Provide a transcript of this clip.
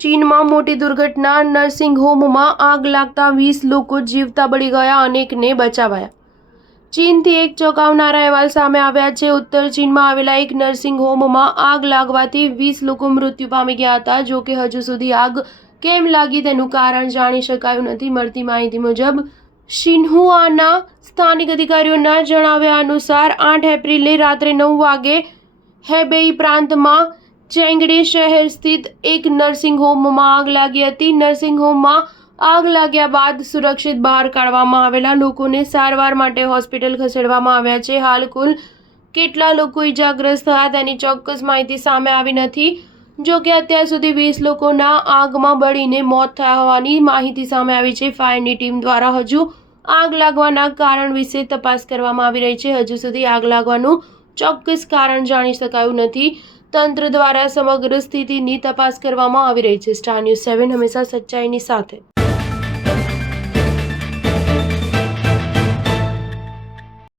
ચીનમાં મોટી દુર્ઘટના, નર્સિંગ હોમમાં આગ લાગતા 20 લોકો જીવતા બળી ગયા, અનેકને બચાવાયા. ચીનથી એક ચોંકાવનારા અહેવાલ સામે આવ્યા છે. ઉત્તર ચીનમાં આવેલા એક નર્સિંગ હોમમાં આગ લાગવાથી 20 લોકો મૃત્યુ પામી ગયા હતા. જો કે હજુ સુધી આગ કેમ લાગી તેનું કારણ જાણી શકાયું નથી. મળતી માહિતી મુજબ શિન્હુઆના સ્થાનિક અધિકારીઓના જણાવ્યા અનુસાર 8 એપ્રિલે રાત્રે 9 વાગે હેબેઈ પ્રાંતમાં ચેંગડે શહેર સ્થિત એક નર્સિંગ હોમમાં આગ લાગી હતી. નર્સિંગ હોમમાં આગ લાગ્યા બાદ સુરક્ષિત બહાર કાઢવામાં આવેલા લોકોને સારવાર માટે હોસ્પિટલ ખસેડવામાં આવ્યા છે. હાલ કુલ કેટલા લોકો ઇજાગ્રસ્ત થયા તેની ચોક્કસ માહિતી સામે આવી નથી. જો કે અત્યાર સુધી 20 લોકોના આગમાં બળીને મોત થયા હોવાની માહિતી સામે આવી છે. ફાયરની ટીમ દ્વારા હજુ આગ લાગવાના કારણ વિશે તપાસ કરવામાં આવી રહી છે. હજુ સુધી આગ લાગવાનું ચોક્કસ કારણ જાણી શકાયું નથી. તંત્ર દ્વારા સમગ્ર સ્થિતિની તપાસ કરવામાં આવી રહી છે. સ્ટાર ન્યૂઝ 7 હંમેશા સચ્ચાઈની સાથે.